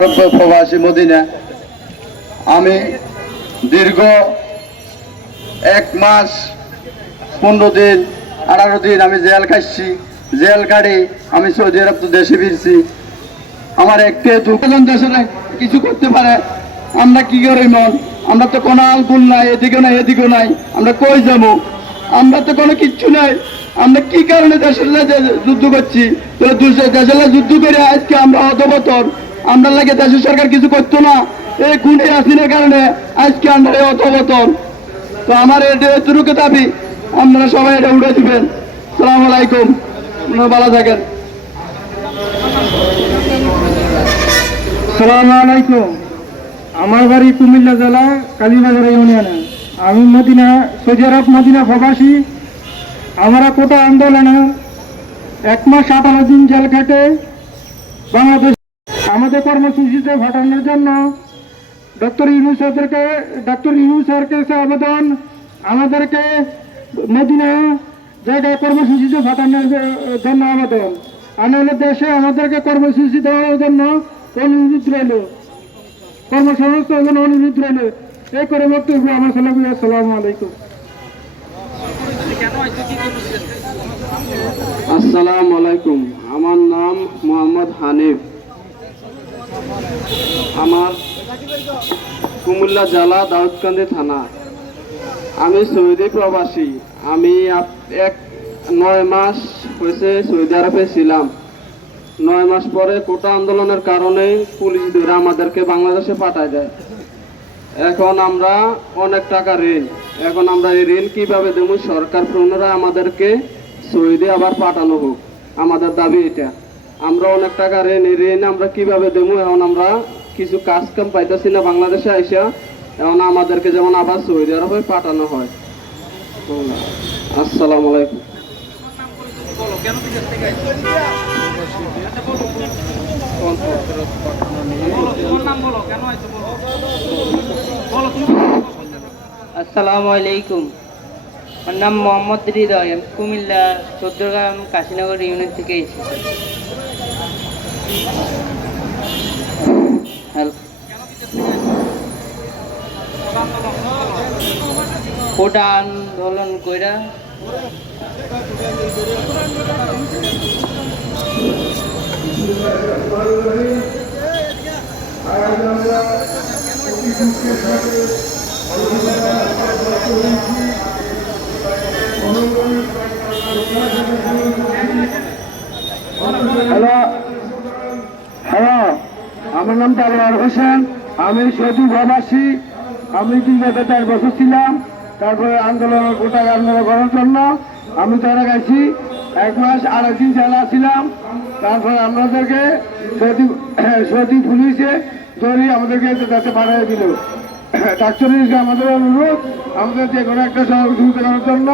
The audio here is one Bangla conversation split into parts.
প্রবাসী মদিনা। আমি দীর্ঘ 1 মাস 15 দিন 18 দিন আমি জেল কাটছি। জেল কাটি আমি সৌদি আরব তো দেশে ফিরছি। আমার একটু দুজন দেশে কিছু করতে পারে, আমরা কি করি মন? আমরা তো কোনো আলকুল নাই, এদিকে নাই এদিকে নাই, আমরা কই যাবো? আমরা তো কোনো কিচ্ছু নাই। আমরা কি কারণে দেশের যুদ্ধ করছি? দেশের যুদ্ধ করে আজকে আমরা অধপতন। আমরা লাগে দেশের সরকার কিছু করতো না, এই খুনি হাসিনার কারণে আজকে আমরা এই অধপতন। তো আমার এটুকু দাবি, আপনারা সবাই এটা উঠে দিবেন। সালাম আলাইকুম, আপনারা ভালো থাকেন। আসসালামু আলাইকুম। আমার বাড়ি কুমিল্লা জেলা কালীবাজার ইউনিয়নে। আমি মদিনা, সৌদি আরব মদিনা প্রবাসী। আমরা কোটা আন্দোলনে 1 মাস 18 দিন জেল খেটে বাংলাদেশ আমাদের কর্মসূচিতে ঘটানোর জন্য ডক্টর ইউনূস স্যারকে আবেদন, আমাদেরকে মদিনা জায়গায় কর্মসূচিতে ঘটানোর জন্য আবেদন। আমাদের দেশে আমাদেরকে কর্মসূচি দেওয়ার জন্য অনুরোধ রইল, কর্মসংস্থানের জন্য অনুরোধ রইল। এই করে বক্তব্য আমার সালাম। আসসালামু আলাইকুম। আসসালামু আলাইকুম। আমার নাম মোহাম্মদ হানিফ। আমার কুমিল্লা জেলা দাউদকান্দি থানা। আমি সৌদি প্রবাসী। আমি 9 মাস হয়েছে সৌদি আরবে ছিলাম। 9 মাস পরে কোটা আন্দোলনের কারণে পুলিশ ধরে আমাদেরকে বাংলাদেশে পাঠায় দেয়। এখন আমরা অনেক টাকা ঋণ। এখন আমরা এই ঋণ কিভাবে দেবো? সরকার পুনরায় আমাদেরকে সৌদি আবার পাঠানো হোক, আমাদের দাবি এটা। আমরা অনেক টাকা ঋণ, এই ঋণ আমরা কিভাবে দেবো? এখন আমরা কিছু কাজ কাম পাইতেছি না বাংলাদেশে আইসা। এখন আমাদেরকে যেমন আবার সৌদি আরবে পাঠানো হয়। আসসালামু আলাইকুম। আসসালামু আলাইকুম। আমার নাম মোহাম্মদ হৃদয়। আমি কুমিল্লা চৌদ্দগ্রাম কাশীনগর ইউনিয়ন থেকে এসেছি। কোটা আন্দোলন কইরা হ্যালো, আমার নাম তালোয়ার হোসেন। আমি সৌদি প্রবাসী। আমি 4 বছর ছিলাম। তারপরে গোটা আন্দোলন করার জন্য আমি তারা গেছি। 1 মাস 18 দিন জেলা ছিলাম। তারপরে আমাদেরকে সৌদি পুলিশে ধরে আমাদেরকে যাতে পাঠিয়ে দিল। ডাক্তারের আমাদের অনুরোধ, আমাদের যে কোনো একটা সহযোগিতা করার জন্য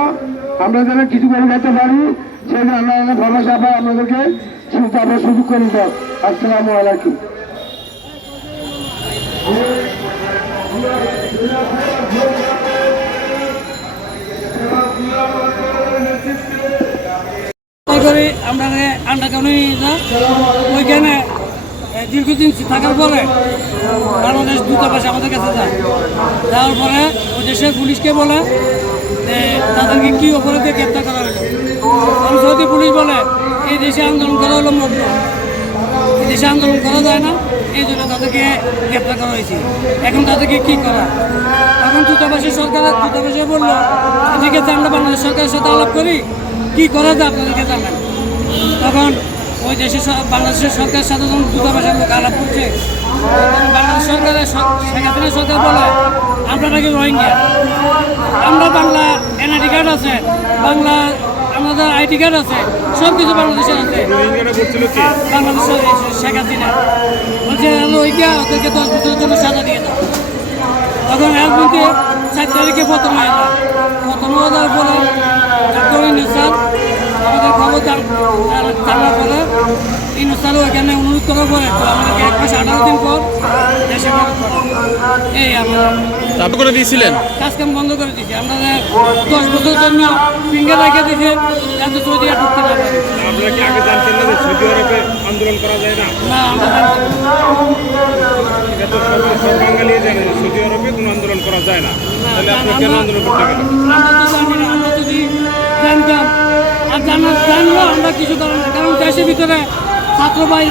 আমরা যেন কিছু করে যেতে পারি, সেই জন্য আমরা ভরসা পাই আমাদেরকে সুযোগ করে দাও। আসসালামু আলাইকুম। আমরা আন্ডারগ্রাউন্ডে ওইখানে দীর্ঘদিন থাকার পরে বাংলাদেশ দূতাবাস আমাদের কাছে যায়। যাওয়ার পরে ওই দেশের পুলিশকে বলে তাদেরকে কি অপরাধে গ্রেপ্তার করা হলো। কারণ সৌদি পুলিশ বলে এই দেশে আন্দোলন করা হলো মগ্ন, এই দেশে আন্দোলন করা যায় না, এই জন্য তাদেরকে গ্রেপ্তার করা হয়েছে। এখন তাদেরকে কি করা? তখন দূতাবাসে বললো ঠিক আছে, আমরা বাংলাদেশ সরকারের সাথে আলাপ করি, কি করা যায় আপনাদেরকে জানান। তখন ওই দেশে বাংলাদেশের সরকারের সাথে যখন দূতাবাসের লোক আলাপ করছে, বাংলাদেশ সরকারের শেখ হাসিনা সরকার বলে আমরা নাকি রোহিঙ্গা। আমরা বাংলা এনআইডি কার্ড আছে, বাংলা আমাদের আইডি কার্ড আছে, সব কিছু বাংলাদেশের আছে। বাংলাদেশের শেখ হাসিনা বলছে রোহিঙ্গা, ওদেরকে 10 বছরের জন্য সাজা দিয়ে দাও। তখন এর মধ্যে 4 তারিখে প্রথম হয়ে যায়। প্রথম হয়ে যাওয়ার পরে স্যার আমাদের খবর জানার পরে স্যারও এখানে অনুরোধ করার পরে তো আমাদেরকে 1 মাস 18 দিন পর দেশে এই আমরা করে দিয়েছিলেন, কাজ কাম বন্ধ করে দিয়েছি। আমাদের 10 বছরের জন্য ফিঙ্গার রেখে দিয়েছে, যাতে সৌদি আর ঢুকতে না পারে। আপনারা কি আগে জানতেন না যে সৌদি আরবে আন্দোলন করা যায় না? না, আমরা জানতাম না। এত সব বাঙালি জানে যে সৌদি আরবে কোনো আন্দোলন করা যায় না, তাহলে আপনি কেন আন্দোলন করতে গেলেন? আমরা তো জানি না, আমরা যদি জানতাম আর জানলো আমরা কিছু করার না, কারণ দেশের ভিতরে ছাত্র ভাই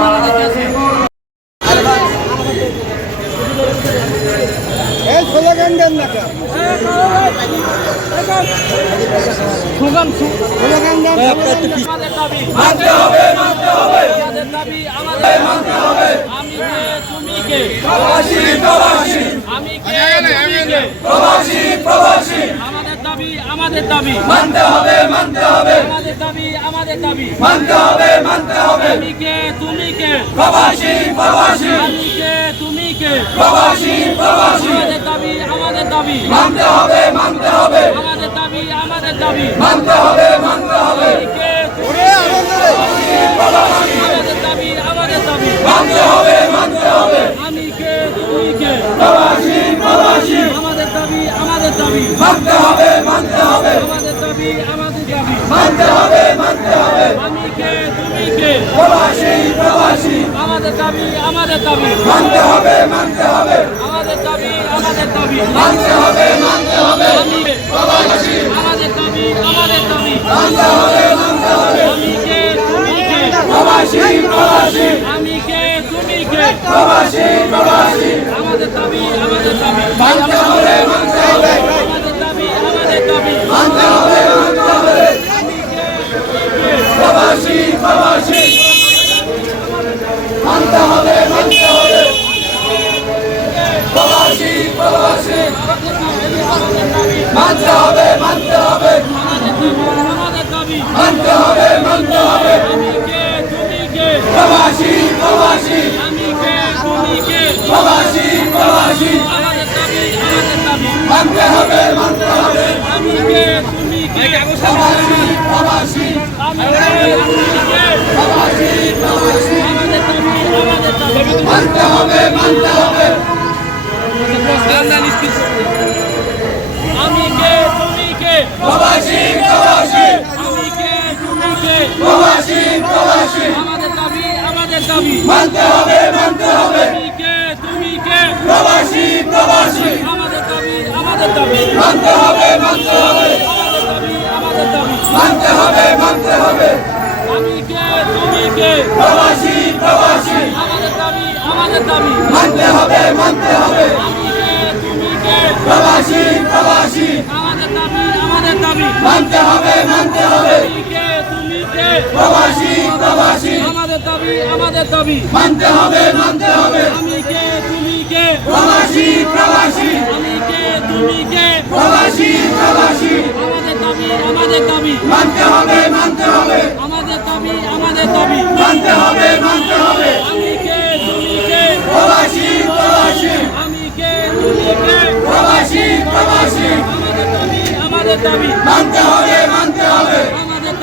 মারা যাচ্ছে। আমাদের দাবি মানতে হবে, মানতে হবে, আমাদের দাবি আমাদের দাবি মানতে হবে, মানতে হবে, আমি কে তুমি কে প্রবাসী প্রবাসী, আমি কে তুমি কে প্রবাসী প্রবাসী, আমাদের দাবি মানতে হবে, মানতে হবে, আমাদের দাবি মানতে হবে, মানতে হবে, আমি কে তুমি প্রবাসী, আমাদের দাবি মানতে হবে, মানতে হবে, আমি কে তুমি কে প্রবাসী প্রবাসী, আমাদের দাবি মানতে হবে, মানতে হবে, আমাদের দাবি মানতে হবে, মানতে হবে, আমি কে তুমি কে প্রবাসী প্রবাসী, আমাদের দাবি মানতে হবে, মানতে হবে, আমাদের দাবি মানতে হবে, মানতে হবে, আমি প্রবাসী, আমাদের দাবি মানতে হবে, মানতে হবে, আমি কে তুমি কে প্রবাসী প্রবাসী, আমি কে তুমি কে প্রবাসী প্রবাসী, আমাদের দাবি মানতে হবে, মানতে হবে, আমাদের দাবি মানতে হবে, মানতে হবে, প্রবাসী প্রবাসী, মানতে হবে, মানতে হবে, প্রবাসী প্রবাসী, মানতে হবে, মানতে হবে, আমাদের দাবি মানতে হবে, মানতে হবে, আমি কে তুমি কে প্রবাসী প্রবাসী, আমি কে তুমি কে প্রবাসী প্রবাসী, আমাদের দাবি মানতে হবে, মানতে হবে, আমি কে তুমি কে প্রবাসী প্রবাসী, আমি কে তুমি কে প্রবাসী প্রবাসী, আমাদের দাবি মানতে হবে, মানতে হবে, আমি কে তুমি কে প্রবাসী প্রবাসী, আমি কে তুমি কে প্রবাসী প্রবাসী, আমাদের দাবি মানতে হবে, মানতে হবে, আমি কে তুমি কে প্রবাসী প্রবাসী, আমাদের দাবি মানতে হবে, মানতে হবে, আমাদের দাবি মানতে হবে, মানতে হবে, আমি কে তুমি কে প্রবাসী প্রবাসী, আমাদের দাবি মানতে হবে, মানতে হবে, আমি কে তুমি কে প্রবাসী প্রবাসী, আমাদের দাবি মানতে হবে, মানতে হবে, আমি কে তুমি কে প্রবাসী প্রবাসী, আমাদের দাবি মানতে হবে, মানতে হবে, আমি কে তুমি কে প্রবাসী প্রবাসী, আমি কে তুমি কে প্রবাসী প্রবাসী, আমাদের দাবি মানতে হবে, মানতে হবে, আমাদের দাবি মানতে হবে, মানতে হবে, আমি কে তুমি কে প্রবাসী প্রবাসী, আমি কে তুমি কে প্রবাসী প্রবাসী, আমাদের দাবি মানতে হবে, মানতে হবে, আমাদের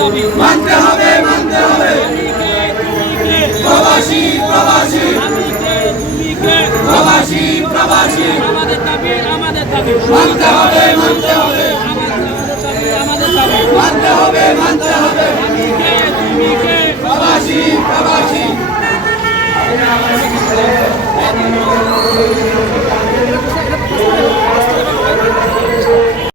দাবি মানতে হবে, মানতে হবে, আমি কে তুমি কে প্রবাসী প্রবাসী, আমি কে তুমি কে প্রবাসী প্রবাসী, আমাদের দাবি মানতে হবে, মানতে হবে,